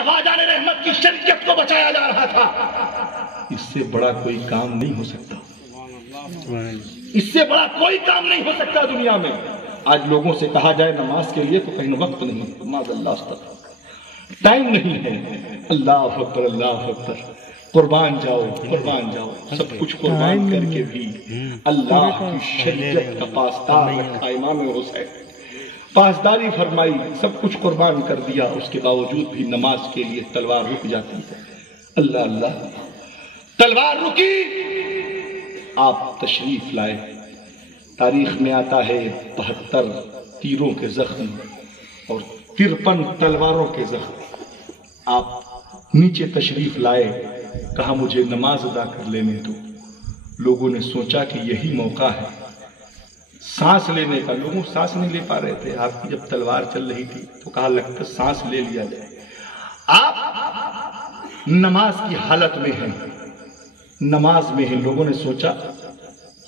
مصطفیٰ جان رحمت کی شریعت کو بچایا جا رہا تھا۔ اس سے بڑا کوئی کام نہیں ہو سکتا، اس سے بڑا کوئی کام نہیں ہو سکتا دنیا میں۔ آج لوگوں سے کہا جائے نماز کے لیے تو کہیں وقت نہیں، معاذ اللہ استغفر، ٹائم نہیں ہے۔ اللہ اکبر، اللہ اکبر، قربان جاؤ، قربان جاؤ، سب کچھ قربان کر کے بھی اللہ کی شریعت کا پاسدار رکھا امام حسین، پاسداری فرمائی، سب کچھ قربان کر دیا، اس کے باوجود بھی نماز کے لیے تلوار رک جاتی ہے۔ اللہ اللہ، تلوار رکی، آپ تشریف لائے۔ تاریخ میں آتا ہے 72 تیروں کے زخم اور 53 تلواروں کے زخم۔ آپ نیچے تشریف لائے، کہا مجھے نماز ادا کر لینے دو۔ لوگوں نے سوچا کہ یہی موقع ہے سانس لینے کا۔ لوگوں سانس نہیں لے پا رہے تھے، آپ کی جب تلوار چل رہی تھی تو کہا لگتا سانس لے لیا جائے۔ آپ نماز کی حالت میں ہیں، نماز میں ہیں۔ لوگوں نے سوچا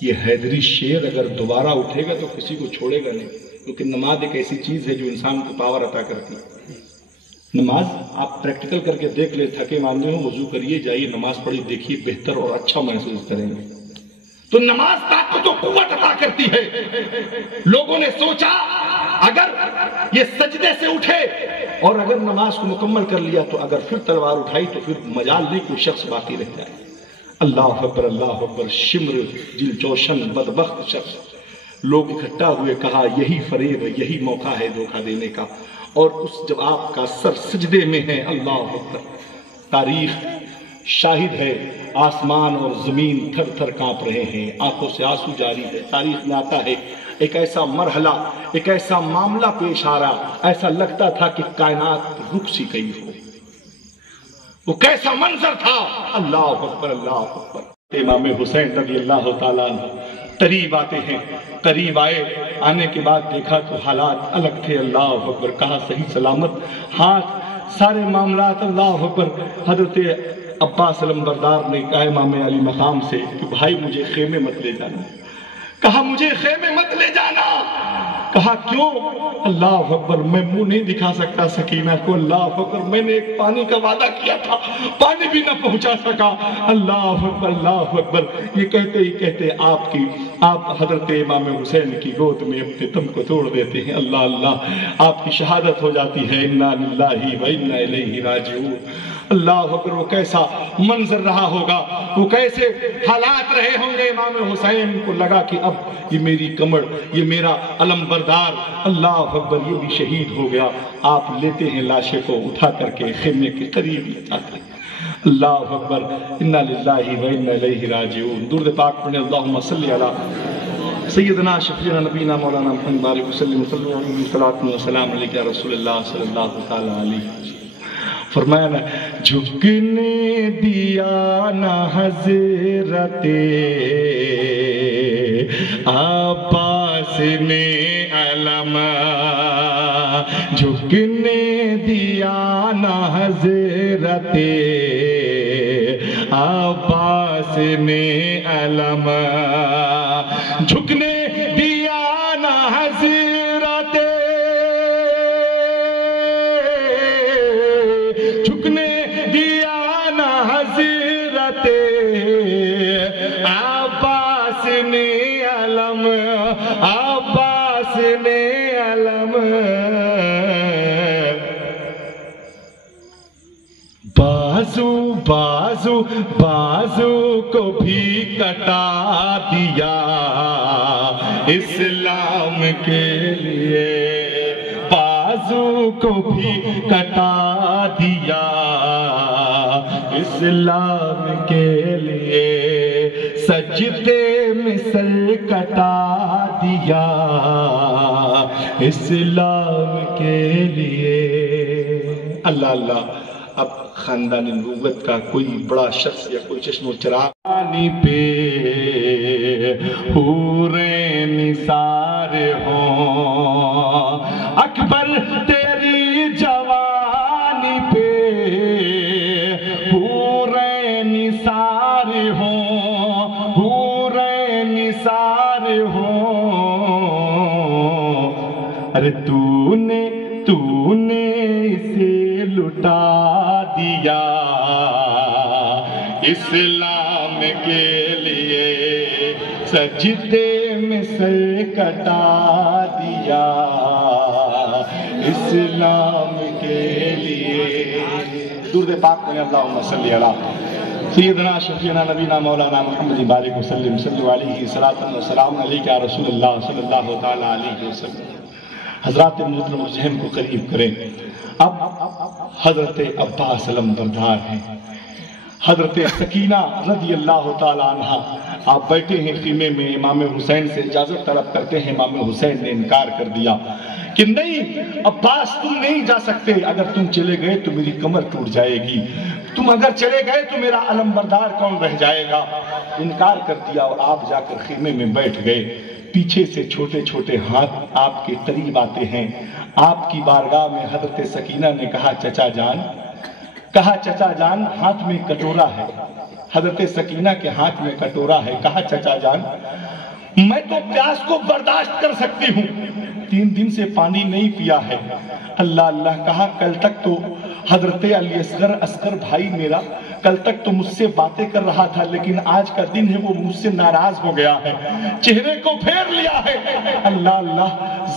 یہ حیدری شیر اگر دوبارہ اٹھے گا تو کسی کو چھوڑے گا نہیں، کیونکہ نماز ایک ایسی چیز ہے جو انسان کو پاور عطا کرتی ہے۔ نماز آپ پریکٹیکل کر کے دیکھ لیں، تھکے ماندے ہو وضو کریے، جائیے نماز پڑھی، دیکھیے بہتر اور اچھا محسوس کریں گے۔ تو نماز طاقت و قوت عطا کرتی ہے۔ لوگوں نے سوچا اگر یہ سجدے سے اٹھے اور اگر نماز کو مکمل کر لیا تو اگر پھر تلوار اٹھائی تو پھر مجال نہیں کوئی شخص باقی رہ جائے۔ اللہ اکبر، اللہ اکبر، شمر جل جوشن بدبخت شخص۔ لوگ اکٹھا ہوئے، کہا یہی فریب ہے، یہی موقع ہے دھوکہ دینے کا۔ اور اس جب آپ کا سر سجدے میں ہے، اللہ اکبر، تاریخ شاہد ہے، آسمان اور زمین تھر تھر کانپ رہے ہیں، آنکھوں سے آنسو جاری ہے۔ تاریخ میں آتا ہے ایک ایسا مرحلہ، ایک ایسا معاملہ پیش آ رہا، ایسا لگتا تھا کہ کائنات رک سی گئی ہو۔ وہ کیسا منظر تھا، اللہ اکبر، اللہ اکبر۔ امام حسین رضی اللہ تعالیٰ عنہ قریب آتے ہیں، قریب آئے، آنے کے بعد دیکھا تو حالات الگ تھے۔ اللہ اکبر، کہا صحیح سلامت، ہاتھ سارے معاملات، اللہ اکبر۔ حضرت عباس علمبردار نے کہا امام علی مقام سے کہ بھائی مجھے خیمے مت لے جانا۔ کہا مجھے خیمے مت لے جانا۔ کہا کیوں؟ اللہ اکبر، میں منہ نہیں دکھا سکتا سکینہ کو۔ اللہ اکبر، میں نے ایک پانی کا وعدہ کیا تھا، پانی بھی نہ پہنچا سکا۔ اللہ اکبر، اللہ اکبر۔ یہ کہتے ہی کہتے آپ حضرت امام حسین کی گود میں اپنے دم کو توڑ دیتے ہیں۔ اللہ اللہ، آپ کی شہادت ہو جاتی ہے، انا للہ و انا الیہ راجعون۔ اللہ اکبر، وہ کیسا منظر رہا ہوگا، وہ کیسے حالات رہے ہوں گے۔ امام حسین کو لگا کہ اب یہ میری کمر، یہ میرا علم بردار، اللہ اکبر، یہ بھی شہید ہو گیا۔ آپ لیتے ہیں لاشے کو، اٹھا کر کے خیمے کے قریب لے جاتے ہیں۔ اللہ اکبر، انا للہ و انا الیہ راجعون۔ درود پاک پڑھیں، اللہم صلی علی سیدنا شفیعنا نبینا مولانا محمد بارک وسلم صلی اللہ علیہ وسلم وسلام علیکہ یا رسول اللہ صلی اللہ تعالیٰ علیہ وسلم۔ فرمایا نا، جھکنے دیا نہ حضرت عباس نے علم، جھکنے دیا نہ حضرت عباس نے علم، جھکنے دیا نہ حضرت، جھکنے دیا نہ حضرت عباس نے علم، عباس نے علم، بازو بازو بازو کو بھی کٹا دیا اسلام کے لیے، بازو کو بھی کٹا دیا اسلام کے لیے، سجدے میں سر کٹا دیا اسلام کے لیے۔ اللہ اللہ، اب خاندان نبوت کا کوئی بڑا شخص یا کوئی چشم و چراغ پہ حوریں نثار ہوں، اکبر تیری جوانی پہ حوریں نثار ہوں، حوریں نثار ہوں، ارے تو نے اسے لٹ لٹا دیا، اسلام کے لیے سجدے میں سر کٹا دیا، اسلام کے لیے۔ درود پاک میں اللہم صلی علی سیدنا شفیعنا نبینا مولانا محمد بارک وسلم، صلی علیہ صلاۃ و سلام علیک یا رسول اللہ صلی اللہ تعالی علیہ وسلم۔ حضرات محترم ذہن کو قریب کریں۔ اب حضرت عباس علمبردار ہیں، حضرت سکینہ رضی اللہ تعالی عنہ آپ بیٹھے ہیں خیمے میں، امام حسین سے اجازت طلب کرتے ہیں، امام حسین نے انکار کر دیا کہ نہیں عباس تم نہیں جا سکتے، اگر تم چلے گئے تو میری کمر ٹوٹ جائے گی، تم اگر چلے گئے تو میرا علمبردار کون رہ جائے گا؟ انکار کر دیا اور آپ جا کر خیمے میں بیٹھ گئے۔ پیچھے سے چھوٹے چھوٹے ہاتھ آپ کے قریب آتے ہیں، آپ کی بارگاہ میں حضرت سکینہ نے کہا چچا جان، کہا چچا جان، ہاتھ میں کٹورا ہے، حضرت سکینہ کے ہاتھ میں کٹورا ہے، کہا چچا جان میں تو پیاس کو برداشت کر سکتی ہوں، 3 دن سے پانی نہیں پیا ہے۔ اللہ اللہ کہا کل تک تو حضرت علی اصغر بھائی میرا کل تک تو مجھ سے باتیں کر رہا تھا، لیکن آج کا دن ہے وہ مجھ سے ناراض ہو گیا ہے، چہرے کو پھیر لیا ہے۔ اللہ اللہ،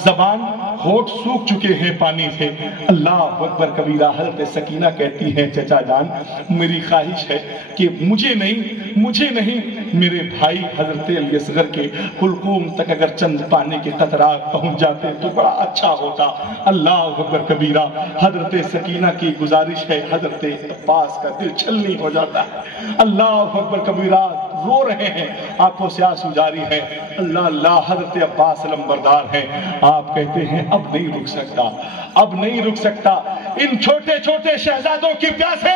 زبان ہونٹ سوکھ چکے ہیں پانی سے۔ اللہ اکبر کبیرہ۔ حضرت سکینہ کہتی ہیں چچا جان میری خواہش ہے کہ مجھے نہیں میرے بھائی حضرت علی اصغر کے حلقوم تک اگر چند پانی کے قطرات پہنچ جاتے تو بڑا اچھا ہوتا۔ اللہ اکبر کبیرہ۔ حضرت سکینہ کی گزارش ہے، حضرت عباس کا دل چھلنی ہو جاتا ہے۔ اللہ اکبر کبیرہ، رو رہے ہیں، آنکھوں سے آنسو جاری ہے۔ اللہ اللہ، حضرت عباس علمبردار ہیں، آپ کہتے ہیں اب نہیں رک سکتا، اب نہیں رک سکتا، ان چھوٹے چھوٹے شہزادوں کی پیاسے،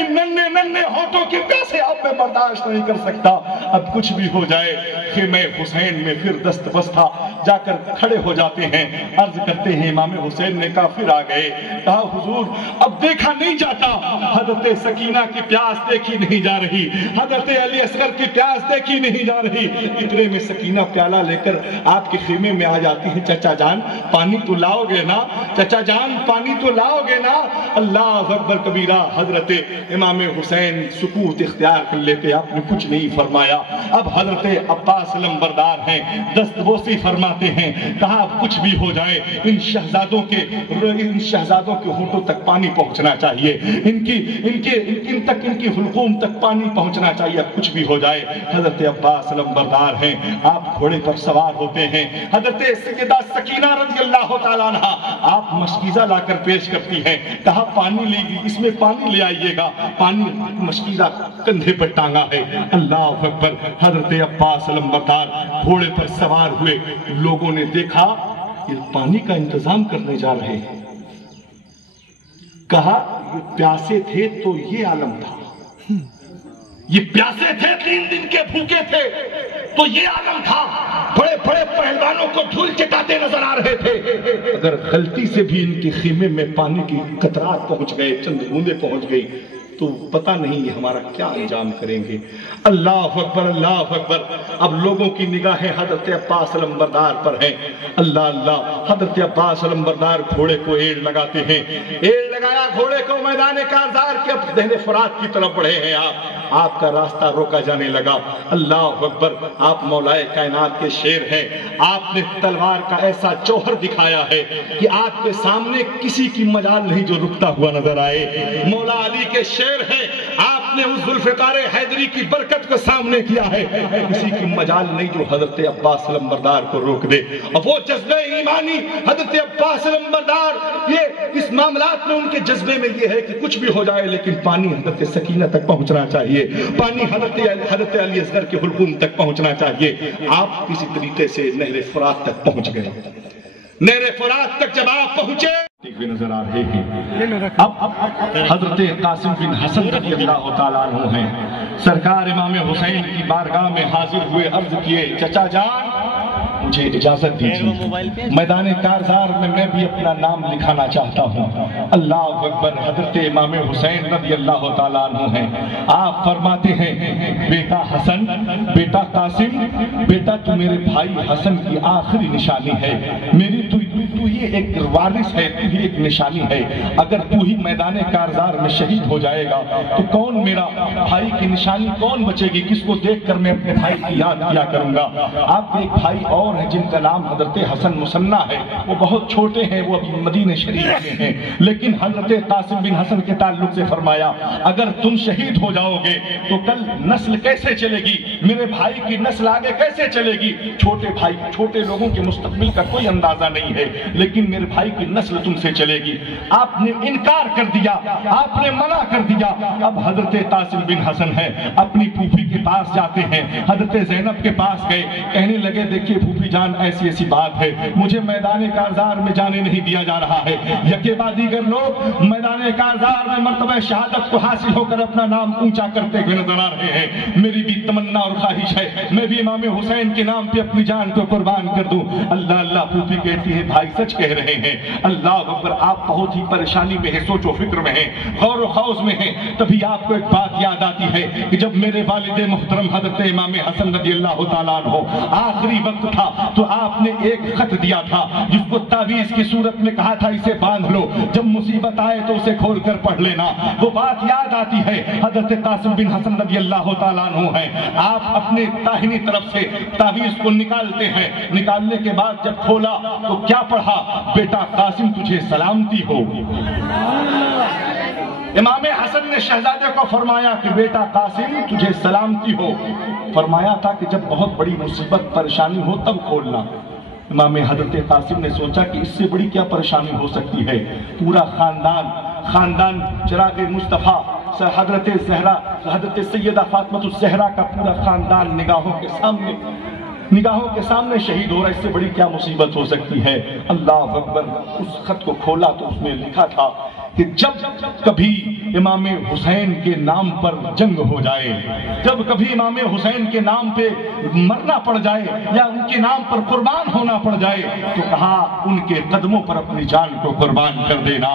ان ننھے ننھے ہونٹوں کی پیاسے اب میں برداشت نہیں کر سکتا، اب کچھ بھی ہو جائے۔ خیمہ حسین میں پھر دست بستہ جا کر کھڑے ہو جاتے ہیں، عرض کرتے ہیں امام حسین نے کہا پھر آ گئے، کہا حضور اب دیکھا نہیں جاتا، حضرت سکینہ کی پیاس دیکھی نہیں جا رہی، حضرت علی اصغر کی پیاس دیکھی نہیں جا رہی۔ اتنے میں سکینہ پیالہ لے کر آپ کے خیمے میں آ جاتی ہیں، چچا جان پانی تو لاؤ گے نا، چچا جان پانی تو لاؤ گے نا۔ اللہ اکبر کبیرہ۔ حضرت امام حسین سکوت اختیار کر لیتے، آپ نے کچھ نہیں فرمایا۔ اب حضرت عباس علمبردار ہیں، دست بوسی فرماتے ہیں، کہا اب کچھ بھی ہو جائے ان شہزادوں کے ہونٹوں تک پانی پہنچنا چاہیے، ان کی حلقوم تک پانی پہنچنا چاہیے، اب کچھ بھی ہو جائے۔ حضرت عباس علمبردار ہیں، آپ گھوڑے پر سوار ہوتے ہیں، حضرت سیدہ سکینہ رضی اللہ تعالیٰ عنہ آپ مشکیزہ لا کر پیش کرتی ہیں، کہا پانی لے گی، اس میں پانی لے آئیے گا، پانی مشکیزہ کندھے پر ٹانگا ہے۔ اللہ اکبر۔ حضرت عباس علمبردار گھوڑے پر سوار ہوئے، لوگوں نے دیکھا یہ پانی کا انتظام کرنے جا رہے ہیں، کہا یہ پیاسے تھے تو یہ عالم تھا، یہ پیاسے تھے 3 دن کے بھوکے تھے تو یہ عالم تھا، بڑے بڑے پہلوانوں کو دھول چٹاتے نظر آ رہے تھے، اگر غلطی سے بھی ان کے خیمے میں پانی کی قطرات پہنچ گئے، چند بوندیں پہنچ گئی تو پتہ نہیں یہ ہمارا کیا انجام کریں گے۔ اللہ اکبر، اللہ اکبر۔ اب لوگوں کی نگاہیں حضرت عباس علمبردار پر ہیں۔ اللہ اللہ، حضرت عباس علمبردار گھوڑے کو ایڑ لگاتے ہیں، ایڑ لگایا گھوڑے کو، میدان کارزار کے اب دہن فرات کی طرف بڑھے ہیں آپ کا راستہ روکا جانے لگا۔ اللہ اکبر۔ آپ مولائے کائنات کے شیر ہیں، آپ نے تلوار کا ایسا جوہر دکھایا ہے کہ آپ کے سامنے کسی کی مجال نہیں جو رکتا ہوا نظر آئے۔ مولا علی کے شیر ہے، آپ نے اس ذوالفقار حیدری کی برکت کو سامنے کیا ہے، کسی کی مجال نہیں جو حضرت عباس علمبردار کو روک دے۔ اب وہ جذبہ ایمانی حضرت عباس علمبردار، یہ اس معاملات میں ان کے جذبے میں یہ ہے کہ کچھ بھی ہو جائے لیکن پانی حضرت سکینہ تک پہنچنا چاہیے، پانی حضرت علی اصغر کے حلقوم تک پہنچنا چاہیے۔ آپ کسی طریقے سے نہر فرات تک پہنچ گئے۔ نہر فرات تک جب آپ پہنچے نظر آ رہے ہیں، اب حضرت قاسم بن حسن رضی اللہ تعالیٰ عنہ ہیں، سرکار امام حسین کی بارگاہ میں حاضر ہوئے، عرض کیے چچا جان مجھے اجازت دیجیے، میدان کارزار میں میں بھی اپنا نام لکھانا چاہتا ہوں۔ اللہ اکبر۔ حضرت امام حسین رضی اللہ تعالیٰ عنہ ہیں، آپ فرماتے ہیں بیٹا حسن، بیٹا قاسم، بیٹا تو میرے بھائی حسن کی آخری نشانی ہے، تو ہی ایک وارث ہے، تو ہی ایک نشانی ہے، اگر تو ہی میدان کارزار میں شہید ہو جائے گا تو کون میرا بھائی کی نشانی کون بچے گی؟ کس کو دیکھ کر میں اپنے بھائی کی یاد کیا کروں گا؟ آپ کے ایک بھائی اور ہیں جن کا نام حضرت حسن مثنیٰ ہے، وہ بہت چھوٹے ہیں، وہ ابھی مدینہ شریف میں ہیں، لیکن حضرت قاسم بن حسن کے تعلق سے فرمایا اگر تم شہید ہو جاؤ گے تو کل نسل کیسے چلے گی؟ میرے بھائی کی نسل آگے کیسے چلے گی؟ چھوٹے بھائی، چھوٹے لوگوں کے مستقبل کا کوئی اندازہ نہیں ہے، لیکن میرے بھائی کی نسل تم سے چلے گی۔ آپ نے انکار کر دیا، آپ نے منع کر دیا۔ اب حضرت قاسم بن حسن ہے، اپنی پھوپھی کے پاس جاتے ہیں، حضرت زینب کے پاس گئے، کہنے لگے دیکھیے پھوپھی جان ایسی ایسی بات ہے، مجھے میدان کارزار میں جانے نہیں دیا جا رہا ہے، یکے بعد دیگر لوگ میدان کارزار میں مرتبہ شہادت کو حاصل ہو کر اپنا نام اونچا کرتے ہوئے نظر آ رہے ہیں، میری بھی تمنا اور خواہش ہے میں بھی امام حسین کے نام پہ اپنی جان کو قربان کر دوں۔ اللہ اللہ پھوپھی کہتی ہے بھائی سچ کہہ رہے ہیں۔ اللہ اکبر، آپ بہت ہی پریشانی میں ہیں، سوچ و فکر میں ہیں، غور و خوض میں ہیں، تبھی آپ کو ایک بات یاد آتی ہے کہ جب میرے والد محترم حضرت امام حسن رضی اللہ تعالیٰ عنہ آخری وقت تھا تو آپ نے ایک خط دیا تھا جس کو تعویذ کی صورت میں کہا تھا اسے باندھ لو، جب مصیبت آئے تو اسے کھول کر پڑھ لینا۔ وہ بات یاد آتی ہے، حضرت قاسم بن حسن رضی اللہ تعالیٰ عنہ ہیں، آپ اپنے داہنی طرف سے تعویذ کو نکالتے ہیں، نکالنے کے بعد جب کھولا تو کیا پڑھا؟ بیٹا قاسم تجھے سلامتی ہو۔ امام حسن نے شہزادے کو فرمایا کہ بیٹا قاسم تجھے سلامتی ہو، فرمایا تھا کہ جب بہت بڑی مصیبت پریشانی ہو تب کھولنا۔ امام حضرت قاسم نے سوچا کہ اس سے بڑی کیا پریشانی ہو سکتی ہے؟ پورا خاندان چراغ مصطفیٰ حضرت زہرا، حضرت سیدہ فاطمہ الزہرا کا پورا خاندان نگاہوں کے سامنے شہید ہو رہا، اس سے بڑی کیا مصیبت ہو سکتی ہے؟ اللہ اکبر۔ اس خط کو کھولا تو اس میں لکھا تھا کہ جب کبھی امام حسین کے نام پر جنگ ہو جائے، جب کبھی امام حسین کے نام پہ مرنا پڑ جائے یا ان کے نام پر قربان ہونا پڑ جائے تو کہا ان کے قدموں پر اپنی جان کو قربان کر دینا،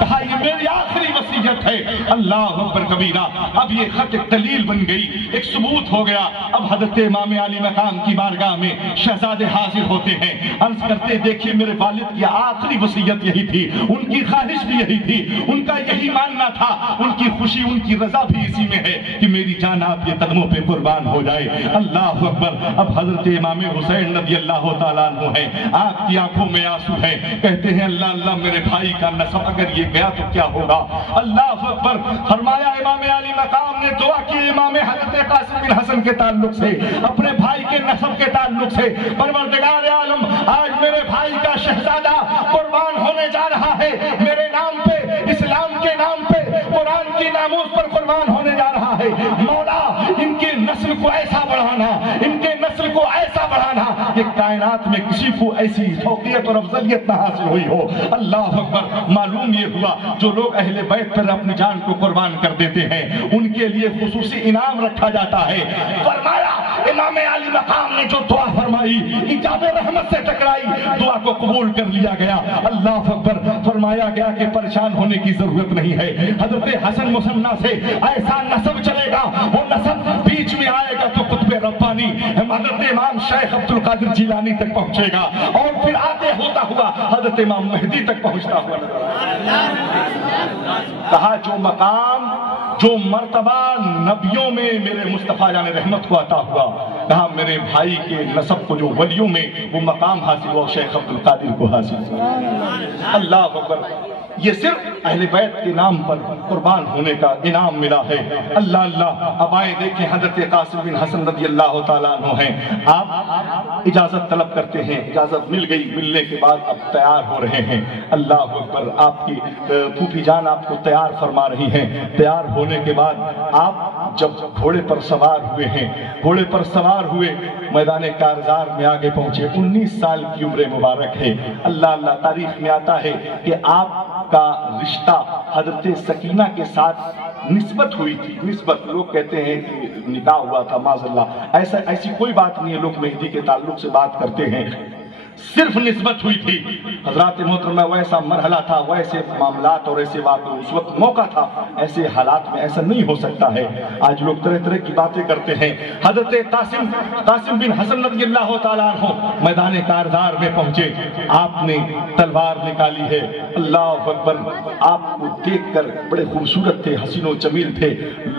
کہا یہ میری آخری وصیت ہے۔ اللہ اکبر کبیرہ۔ اب یہ خط ایک دلیل بن گئی، ایک ثبوت ہو گیا۔ اب حضرت امام علی مقام کی بارگاہ میں شہزادے حاضر ہوتے ہیں، عرض کرتے دیکھیے میرے والد کی آخری وصیت یہی تھی، ان کی خواہش بھی یہی تھی، ان کا یہی ماننا تھا، ان کی خوشی ان کی رضا بھی اسی میں ہے کہ میری جان آپ کے قدموں پہ قربان ہو جائے۔ اللہ اکبر۔ اب حضرت امام حسین رضی اللہ تعالیٰ عنہ ہے، آپ کی آنکھوں میں آنسو ہے، کہتے ہیں اللہ اللہ میرے بھائی کا نسب اگر یہ گیا تو کیا ہوگا؟ اللہ اکبر۔ فرمایا امام علی مقام نے دعا کی امام حضرت قاسم بن حسن کے تعلق سے، اپنے بھائی کے نسب کے تعلق سے، پروردگار عالم آج میرے بھائی کا شہزادہ قربان ہونے جا رہا ہے، میرے نام پہ، اسلام کے نام پہ، قرآن کی ناموس پر قربان ہونے جا رہا ہے۔ مولا ان کی نسل کو ایسا بڑھانا، ان کے نسل کو ایسا بڑھانا کہ کائنات میں کسی کو ایسی فوقیت اور افضلیت نہ حاصل ہوئی ہو۔ اللہ اکبر۔ معلوم یہ ہوا جو لوگ اہل بیت پر اپنی جان کو قربان کر دیتے ہیں ان کے لیے خصوصی انعام رکھا جاتا ہے۔ فرمایا امام علی مقام نے جو دعا فرمائی ایجاب رحمت سے ٹکرائی، دعا کو قبول کر لیا گیا۔ اللہ اکبر۔ فرمایا گیا کہ پریشان ہونے کی ضرورت نہیں ہے، حضرت حسن مثنیٰ سے ایسا نسب چلے گا، وہ نسب بیچ میں آئے گا تو قطب ربانی حضرت امام شیخ عبد القادر جیلانی تک پہنچے گا اور پھر آتے ہوتا ہوا حضرت امام مہدی تک پہنچتا ہوا کہا جو مقام، جو مرتبہ نبیوں میں میرے مصطفیٰ جان رحمت کو عطا ہوا، کہا میرے بھائی کے نسب کو جو ولیوں میں وہ مقام حاصل ہوا شیخ عبد القادر کو حاصل ہوا۔ اللہ اکبر۔ یہ صرف اہل بیت کے نام پر قربان ہونے کا انعام ملا ہے۔ اللہ اللہ۔ اب آئے دیکھیں حضرت قاسم بن حسن رضی اللہ تعالیٰ عنہ ہیں، آپ اجازت طلب کرتے ہیں، اجازت مل گئی، ملنے کے بعد اب تیار ہو رہے ہیں۔ اللہ اکبر۔ آپ کی پھوپھی جان آپ کو تیار فرما رہی ہیں۔ تیار ہونے کے بعد آپ جب گھوڑے پر سوار ہوئے ہیں، گھوڑے پر سوار ہوئے میدان کارزار میں آگے پہنچے، 19 سال کی عمر مبارک ہے۔ اللہ اللہ۔ تاریخ میں آتا ہے کہ آپ کا رشتہ حضرت سکینہ کے ساتھ نسبت ہوئی تھی، نسبت، لوگ کہتے ہیں کہ نکاح ہوا تھا، معاذ اللہ، ایسی کوئی بات نہیں ہے، لوگ مہدی کے تعلق سے بات کرتے ہیں۔ صرف نسبت ہوئی تھی۔ حضرات محترمہ ویسا مرحلہ تھا، ویسے معاملات اور ایسے واقع اس وقت موقع تھا، ایسے حالات میں ایسا نہیں ہو سکتا ہے۔ آج لوگ طرح طرح کی باتیں کرتے ہیں۔ حضرت قاسم بن حسن رضی اللہ تعالیٰ عنہ میدان کارزار میں پہنچے، آپ نے تلوار نکالی ہے، اللہ اکبر، آپ کو دیکھ کر بڑے خوبصورت تھے، حسین و جمیل تھے،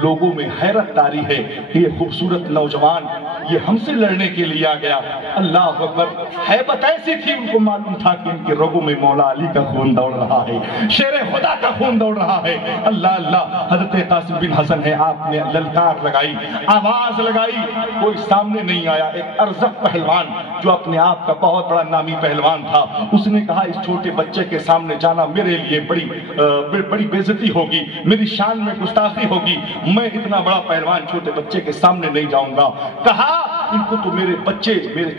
لوگوں میں حیرت طاری ہے کہ یہ خوبصورت نوجوان یہ ہم سے لڑنے کے لیے آ گیا۔ اللہ اکبر، ہیبت ایسی تھی، ان کو معلوم تھا کہ ان کے رگوں میں مولا علی کا خون دوڑ رہا ہے، شیر خدا کا خون دوڑ رہا ہے۔ اللہ اللہ، حضرت قاسم بن حسن ہے، آپ نے للکار لگائی، آواز لگائی، کوئی سامنے نہیں آیا۔ ایک ارزق پہلوان جو اپنے آپ کا بہت بڑا نامی پہلوان تھا، اس نے کہا اس چھوٹے بچے کے سامنے جانا میرے لیے بڑی بے عزتی ہوگی، میری شان میں گستاخی ہوگی، میں اتنا بڑا پہلوان چھوٹے بچے کے سامنے نہیں جاؤں گا۔ کہا ان کو تو میرے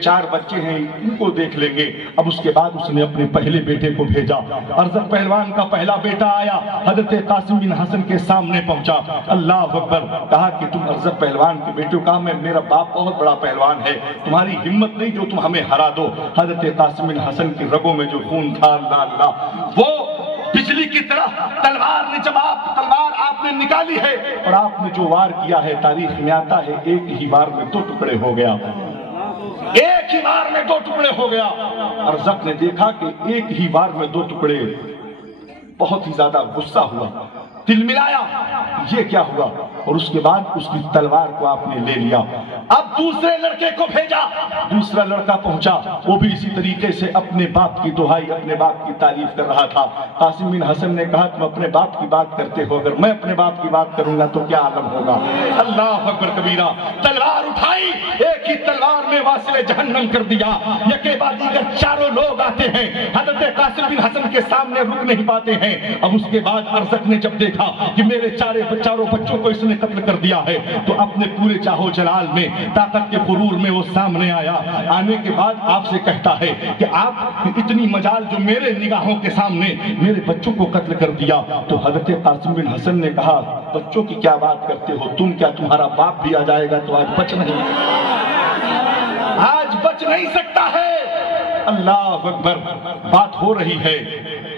4 بچے ہیں، ان کو دیکھ لیں گے۔ اب اس کے بعد اس نے اپنے پہلے بیٹے کو بھیجا، ارزق پہلوان کا پہلا بیٹا آیا، حضرت قاسم بن حسن کے سامنے پہنچا۔ اللہ اکبر، کہا کہ تم ارزق پہلوان کے بیٹے، کہا میرا باپ بہت بڑا پہلوان ہے، تمہاری ہمت نہیں جو تم ہمیں ہرا دو۔ حضرت قاسم بن حسن کی رگوں میں جو خون تھا، اللہ اللہ، وہ بجلی کی طرح تلوار آپ نے نکالی ہے، اور آپ نے جو وار کیا ہے تاریخ میں آتا ہے ایک ہی وار میں 2 ٹکڑے ہو گیا، ایک ہی وار میں 2 ٹکڑے ہو گیا۔ ارزق نے دیکھا کہ ایک ہی وار میں 2 ٹکڑے، بہت ہی زیادہ غصہ ہوا، دل ملایا، یہ کیا ہوا، اور اس کے بعد اس کی تلوار کو آپ نے لے لیا۔ اب دوسرے لڑکے کو بھیجا، دوسرا لڑکا پہنچا، وہ بھی اسی طریقے سے اپنے باپ کی دہائی، اپنے باپ کی تعریف کر رہا تھا۔ قاسم بن حسن نے کہا تم اپنے باپ کی بات کرتے ہو، اگر میں اپنے باپ کی بات کروں گا تو کیا عالم ہوگا۔ اللہ اکبر کبیرہ، تلوار اٹھائی، ایک ہی تلوار نے واصل جہنم کر دیا۔ یکے بعد دیگر 4 لوگ آتے ہیں، حضرت قاسم بن حسن کے سامنے رک نہیں پاتے ہیں۔ اب اس کے بعد ارزق نے جب دیکھا کہ میرے 4 بچوں کو اس نے قتل کر دیا ہے، تو اپنے پورے چاہو جلال میں، طاقت کے غرور میں وہ سامنے آیا۔ آنے کے بعد آپ سے کہتا ہے کہ آپ اتنی مجال جو میرے نگاہوں کے سامنے میرے بچوں کو قتل کر دیا۔ تو حضرت قاسم بن حسن نے کہا بچوں کی کیا بات کرتے ہو تم، کیا تمہارا باپ بھی آ جائے گا تو آج بچ نہیں سکتا ہے۔ اللہ اکبر، بات ہو رہی ہے،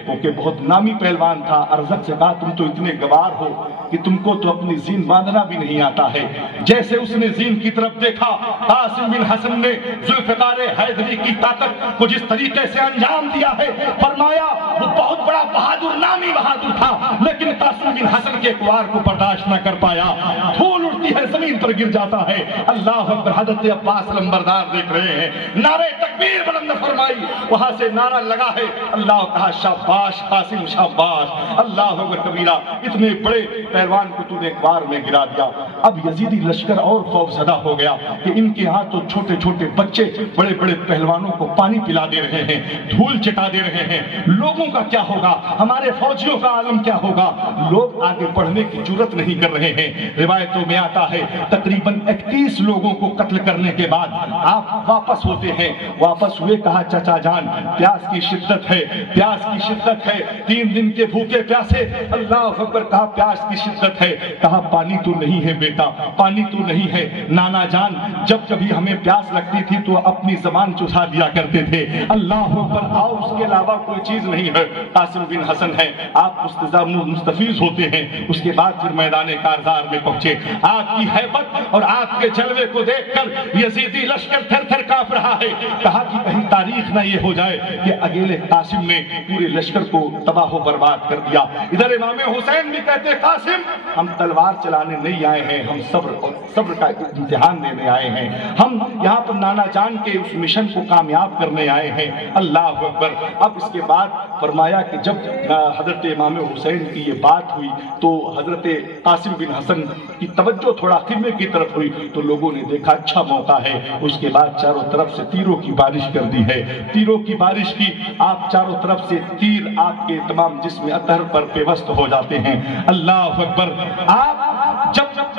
کیونکہ بہت نامی پہلوان تھا۔ ارزق سے کہا تم تو اتنے گوار ہو کہ تم کو تو اپنی زین باندھنا بھی نہیں آتا ہے۔ جیسے اس نے زین کی طرف دیکھا، قاسم بن حسن نے ذوالفقار حیدری کی طاقت کو جس طریقے سے انجام دیا ہے، فرمایا وہ بہت بڑا بہادر، نامی بہادر تھا، لیکن قاسم بن حسن کے وار کو برداشت نہ کر پایا، دھول اڑتی ہے، زمین پر گر جاتا ہے۔ اللہ اکبر، حضرت عباس لمبردار دیکھ رہے ہیں، نعرہ تکبیر بلند فرمائی، وہاں سے نعرہ لگا ہے، اللہ کہا شاباش قاسم شاباش، اللہ اکبر کبیرہ، اتنے بڑے پہلوان کو تو نے ایک بار میں گرا دیا۔ اب یزیدی لشکر اور خوف زدہ ہو گیا کہ ان کے ہاں تو چھوٹے چھوٹے بچے بڑے بڑے پہلوانوں کو پانی پلا دے رہے ہیں، دھول چٹا دے رہے ہیں، لوگوں کا کیا ہوگا، ہمارے فوجیوں کا عالم کیا ہوگا۔ لوگ آگے بڑھنے کی جرت نہیں کر رہے ہیں۔ روایتوں میں آتا ہے تقریباً 31 لوگوں کو قتل کرنے کے بعد آپ واپس ہوتے ہیں، واپس ہوئے، کہا چچا جان پیاس کی شدت ہے، پیاس کی شدت ہے، 3 دن کے بھوکے پیاسے، اللہ اکبر، کہا پیاس کی شدت ہے، کہا پانی تو نہیں ہے بیٹا، پانی تو نہیں ہے۔ نانا جان جب کبھی ہمیں پیاس لگتی تھی تو اپنی زبان چسا دیا کرتے تھے، اللہ اکبر، آؤ اس کے علاوہ کوئی چیز نہیں ہے۔ قاسم بن حسن ہے، آپ مستفیض ہوتے ہیں۔ اس کے بعد پھر میدان کارزار میں پہنچے، آپ کی ہیبت اور آپ کے جلوے کو دیکھ کر یزیدی لشکر تھر تھر کانپ رہا ہے۔ کہا کہ کہیں تاریخ نہ یہ ہو جائے کہ اکیلے قاسم نے پورے لشکر کو تباہ و برباد کر دیا۔ ادھر امام حسین بھی کہتے قاسم ہم تلوار چلانے نہیں آئے ہیں، ہم صبر کا امتحان دینے آئے ہیں، ہم یہاں پر نانا جان کے اس مشن کو کامیاب کرنے آئے ہیں۔ اللہ اکبر۔ اب اس کے بعد فرمایا کہ جب حضرت امام حسین کی یہ بات ہوئی تو حضرت قاسم بن حسن کی توجہ تھوڑا خیمے کی طرف ہوئی، تو لوگوں نے دیکھا اچھا موقع ہے۔ اس کے بعد چاروں طرف سے تیروں کی بارش کر دی ہے، تیروں کی بارش کی، آپ چاروں طرف سے تیر آپ کے تمام جسم اطہر پر پیوست ہو جاتے ہیں۔ اللہ اکبر۔ آپ جب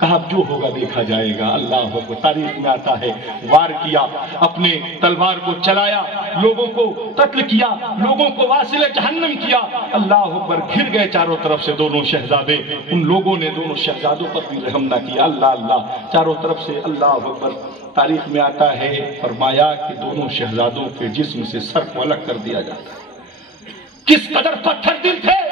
کہا جو ہوگا دیکھا جائے گا۔ اللہ اکبر، تاریخ میں آتا ہے وار کیا، اپنے تلوار کو چلایا، لوگوں کو قتل کیا، لوگوں کو واصل جہنم کیا۔ اللہ اکبر، گھر گئے چاروں طرف سے دونوں شہزادے، ان لوگوں نے دونوں شہزادوں پر بھی رحم نہ کیا۔ اللہ اللہ، چاروں طرف سے اللہ اکبر۔ تاریخ میں آتا ہے فرمایا کہ دونوں شہزادوں کے جسم سے سر کو الگ کر دیا جاتا ہے۔ کس قدر پتھر دل تھے،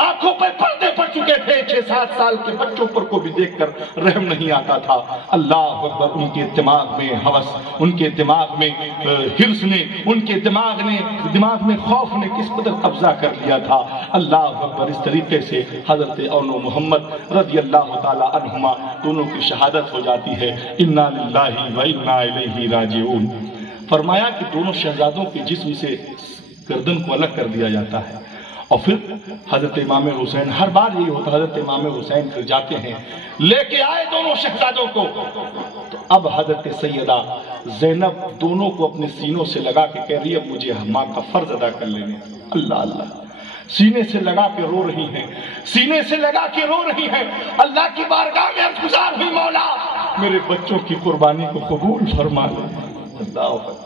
آنکھوں پر پردے پڑ چکے تھے، 6-7 سال کے بچوں پر کو بھی دیکھ کر رحم نہیں آتا تھا۔ اللہ اکبر، ان کے دماغ میں ہوس، ان کے دماغ میں حرص نے، ان کے دماغ میں خوف نے کس قدر قبضہ کر لیا تھا۔ اللہ اکبر، اس طریقے سے حضرت اون و محمد رضی اللہ تعالی عنہما دونوں کی شہادت ہو جاتی ہے۔ انا للہ و انا الیہ راجعون۔ فرمایا کہ دونوں شہزادوں کے جسم سے گردن کو الگ کر دیا جاتا ہے، اور پھر حضرت امام حسین، ہر بار یہی ہوتا، حضرت امام حسین پھر جاتے ہیں، لے کے آئے دونوں شہزادوں کو، تو اب حضرت سیدہ زینب دونوں کو اپنے سینوں سے لگا کے کہہ رہی ہے مجھے ماں کا فرض ادا کر لینے۔ اللہ اللہ، سینے سے لگا کے رو رہی ہیں، سینے سے لگا کے رو رہی ہیں، اللہ کی بارگاہ میں عرض گزار ہوئی، مولا میرے بچوں کی قربانی کو قبول فرما لے۔ اللہ اکبر،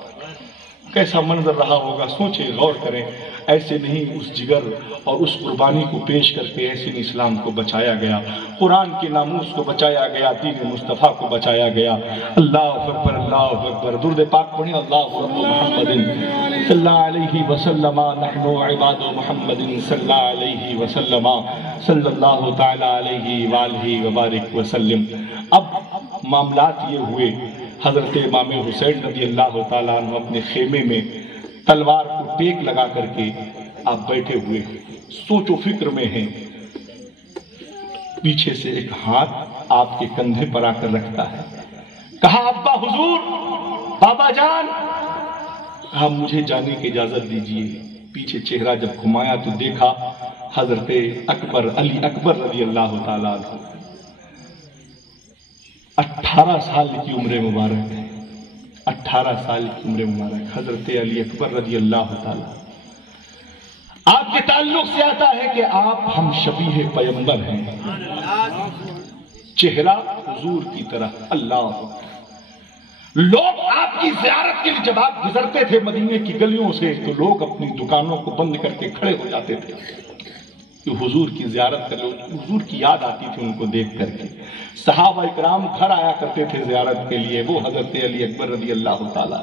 کیسا منظر رہا ہوگا، سوچیں، غور کریں۔ ایسے نہیں اس جگر اور اس قربانی کو پیش کر کے ایسے نہیں اسلام کو بچایا گیا، قرآن کے ناموس کو بچایا گیا، دین مصطفیٰ کو بچایا گیا۔ اللہ اکبر، اللہ اکبر، درود پاک پڑھیں، اللہ محمد صلی اللہ علیہ وسلم، نحن عباد محمد صلی اللہ علیہ وسلم، صلی اللہ تعالی علیہ وآلہ وبارک وسلم۔ اب معاملات یہ ہوئے، حضرت امام حسین رضی اللہ تعالیٰ عنہ اپنے خیمے میں تلوار کو ٹیک لگا کر کے آپ بیٹھے ہوئے سوچ و فکر میں ہیں، پیچھے سے ایک ہاتھ آپ کے کندھے پر آ کر رکھتا ہے، کہا ابا حضور، بابا جان، کہا مجھے جانے کی اجازت دیجیے۔ پیچھے چہرہ جب گھمایا تو دیکھا حضرت اکبر، علی اکبر رضی اللہ تعالیٰ عنہ، 18 سال کی عمر مبارک ہے، 18 سال کی عمر مبارک، حضرت علی اکبر رضی اللہ تعالیٰ آپ کے تعلق سے آتا ہے کہ آپ ہم شبیہ پیغمبر ہیں، چہرہ حضور کی طرح۔ اللہ، لوگ آپ کی زیارت کے لیے جب آپ گزرتے تھے مدینے کی گلیوں سے تو لوگ اپنی دکانوں کو بند کر کے کھڑے ہو جاتے تھے کہ حضور کی زیارت کر لو، حضور کی یاد آتی تھی ان کو دیکھ کر کے۔ صحابہ اکرام گھر آیا کرتے تھے زیارت کے لیے، وہ حضرت علی اکبر رضی اللہ تعالیٰ۔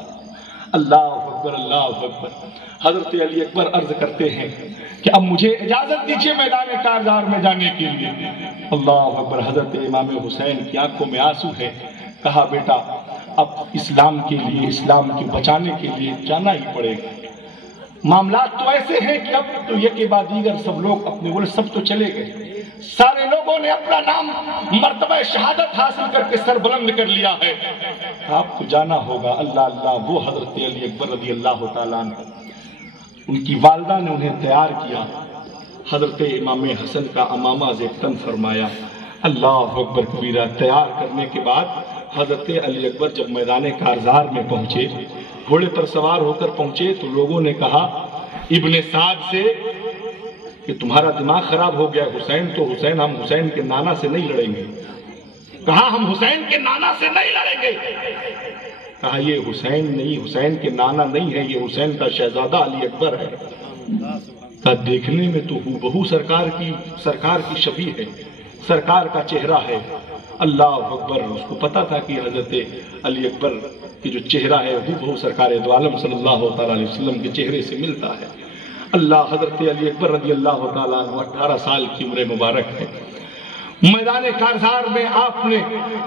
اللہ اکبر، اللہ اکبر، حضرت علی اکبر عرض کرتے ہیں کہ اب مجھے اجازت دیجیے میدان کارزار میں جانے کے لیے۔ اللہ اکبر، حضرت امام حسین کی آنکھوں میں آنسو ہے، کہا بیٹا اب اسلام کے لیے، اسلام کے بچانے کے لیے جانا ہی پڑے گا۔ معاملات تو ایسے ہیں کہ اب تو یہ کے بعد دیگر سب لوگ اپنے بولے سب تو چلے گئے، سارے لوگوں نے اپنا نام مرتبہ شہادت حاصل کر کے سر بلند کر لیا ہے، آپ کو جانا ہوگا۔ اللہ اللہ، وہ حضرت علی اکبر رضی اللہ تعالیٰ عنہ، ان کی والدہ نے انہیں تیار کیا، حضرت امام حسن کا امامہ زیبتن فرمایا۔ اللہ اکبر کبیرہ، تیار کرنے کے بعد حضرت علی اکبر جب میدان کارزار میں پہنچے، گھوڑے پر سوار ہو کر پہنچے تو لوگوں نے کہا ابن سعد سے کہ تمہارا دماغ خراب ہو گیا، حسین تو حسین، ہم حسین کے نانا سے نہیں لڑیں گے۔ کہا ہم حسین کے نانا سے نہیں لڑیں گے۔ کہا یہ حسین نہیں، حسین کے نانا نہیں ہے، یہ حسین کا شہزادہ علی اکبر ہے۔ کہا دیکھنے میں تو ہو بہو سرکار کی شبیہ ہے، سرکار کا چہرہ ہے۔ اللہ اکبر، اس کو پتا تھا کہ حضرت علی اکبر کی جو چہرہ ہے وہ بہو سرکار دو عالم صلی اللہ تعالیٰ علیہ وسلم کے چہرے سے ملتا ہے۔ اللہ، حضرت علی اکبر رضی اللہ تعالیٰ عنہ 18 سال کی عمر مبارک ہے۔ میدان کارزار میں آپ نے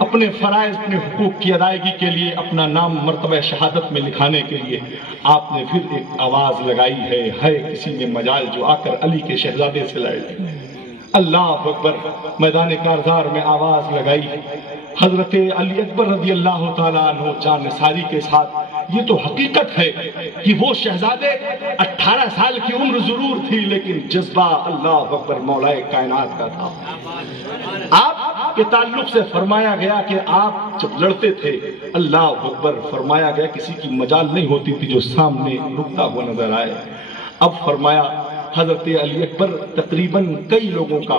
اپنے فرائض، اپنے حقوق کی ادائیگی کے لیے، اپنا نام مرتبہ شہادت میں لکھانے کے لیے آپ نے پھر ایک آواز لگائی ہے کسی نے مجال جو آ کر علی کے شہزادے سے لڑے۔ اللہ اکبر، میدان کارزار میں آواز لگائی، حضرت علی اکبر رضی اللہ تعالیٰ عنہ جان نثاری کے ساتھ۔ یہ تو حقیقت ہے کہ وہ شہزادے 18 سال کی عمر ضرور تھی لیکن جذبہ اللہ اکبر مولا کائنات کا تھا۔ آپ کے تعلق سے فرمایا گیا کہ آپ جب لڑتے تھے، اللہ اکبر، فرمایا گیا کسی کی مجال نہیں ہوتی تھی جو سامنے رکتا ہوا نظر آئے۔ اب فرمایا حضرت علی اکبر تقریباً کئی لوگوں کا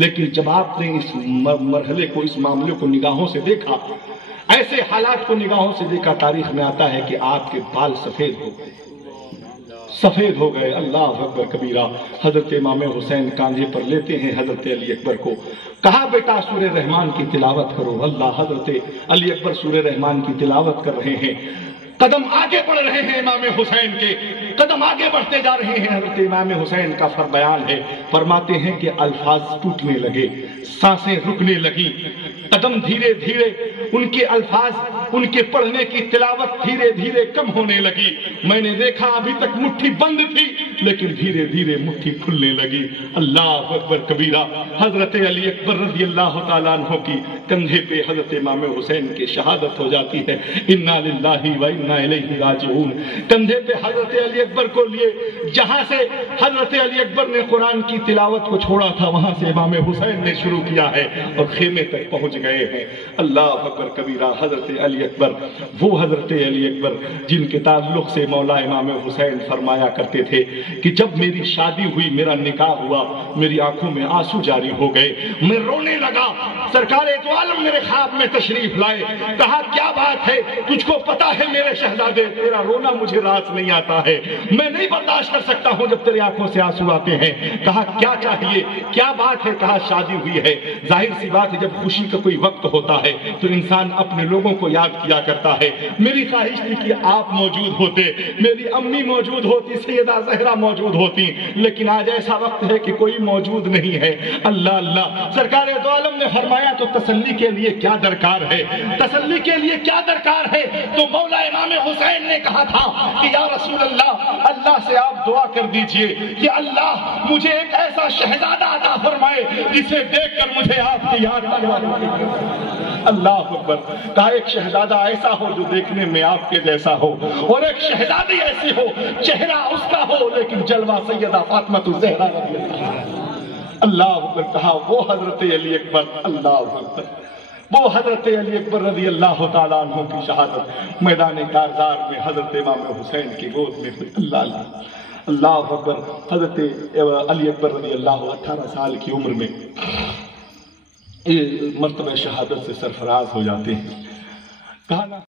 لیکن جب آپ نے اس مرحلے کو، اس معاملے کو نگاہوں سے دیکھا، ایسے حالات کو نگاہوں سے دیکھا، تاریخ میں آتا ہے کہ آپ کے بال سفید ہو گئے، سفید ہو گئے۔ اللہ اکبر کبیرہ۔ حضرت امام حسین کاندھے پر لیتے ہیں حضرت علی اکبر کو، کہا بیٹا سورہ رحمان کی تلاوت کرو۔ اللہ، حضرت علی اکبر سورہ رحمان کی تلاوت کر رہے ہیں، قدم آگے بڑھ رہے ہیں امام حسین کے، قدم آگے بڑھتے جا رہے ہیں۔ حضرت امام حسین کا بیان ہے، فرماتے ہیں کہ الفاظ ٹوٹنے لگے، سانسیں رکنے لگیں، قدم دھیرے دھیرے ان کے الفاظ، ان کے پڑھنے کی تلاوت دھیرے دھیرے کم ہونے لگی۔ میں نے دیکھا ابھی تک مٹھی بند تھی لیکن دھیرے دھیرے مٹھی کھلنے لگی۔ اللہ اکبر کبیرہ۔ حضرت علی اکبر رضی اللہ تعالیٰ عنہ کی کندھے پہ حضرت امام حسین کی شہادت ہو جاتی ہے۔ انا للہ و انا الیہ راجعون۔ کندھے پہ حضرت علی اکبر کو لیے، جہاں سے حضرت علی اکبر نے قرآن کی تلاوت کو چھوڑا تھا وہاں سے امام حسین نے شروع کیا ہے اور خیمے تک پہنچ گئے ہیں۔ اللہ اکبر کبیرہ۔ حضرت علی اکبر، وہ حضرت علی اکبر جن کے تعلق سے مولا امام حسین فرمایا کرتے تھے کہ جب میری شادی ہوئی، میرا نکاح ہوا، میری آنکھوں میں آنسو جاری ہو گئے، میں رونے لگا۔ سرکار دو عالم میرے خواب میں تشریف لائے، کہا کیا بات ہے، تجھ کو پتا ہے میرے شہزادے تیرا رونا مجھے راس نہیں آتا ہے، میں نہیں برداشت کر سکتا ہوں جب تیری آنکھوں سے آنسو آتے ہیں۔ کہا کیا چاہیے، کیا بات ہے؟ کہا شادی ہوئی ہے۔ ظاہر سی بات ہے جب خوشی کا کوئی وقت ہوتا ہے تو انسان اپنے لوگوں کو یاد کیا کرتا ہے۔ میری خواہش تھی کہ آپ موجود ہوتے، میری امی موجود ہوتی، سیدہ زہرا موجود ہوتی، لیکن آج ایسا وقت ہے کہ کوئی موجود نہیں ہے۔ اللہ اللہ۔ سرکار دو عالم نے فرمایا تو تسلی کے لیے کیا درکار ہے، تسلی کے لیے کیا درکار ہے؟ تو مولا امام حسین نے کہا تھا کہ یا رسول اللہ، اللہ سے آپ دعا کر دیجئے کہ اللہ مجھے ایک ایسا شہزادہ عطا فرمائے جسے دیکھ کر مجھے آپ کی یاد آئے۔ اللہ اکبر۔ کہا ایک شہزادہ ایسا ہو جو دیکھنے میں آپ کے جیسا ہو، اور ایک شہزادی ایسی ہو چہرہ اس کا ہو لیکن جلوہ سیدہ فاطمہ الزہرا رضی اللہ عنہا۔ اللہ اکبر۔ کہا وہ حضرت علی اکبر، اللہ اکبر، وہ حضرت علی اکبر رضی اللہ تعالیٰ عنہ کی شہادت میدان کارزار میں حضرت امام حسین کی گود میں ہوئی۔ اللہ اللہ اللہ اکبر۔ حضرت علی اکبر رضی اللہ 18 سال کی عمر میں مرتبہ شہادت سے سرفراز ہو جاتے ہیں۔ کہا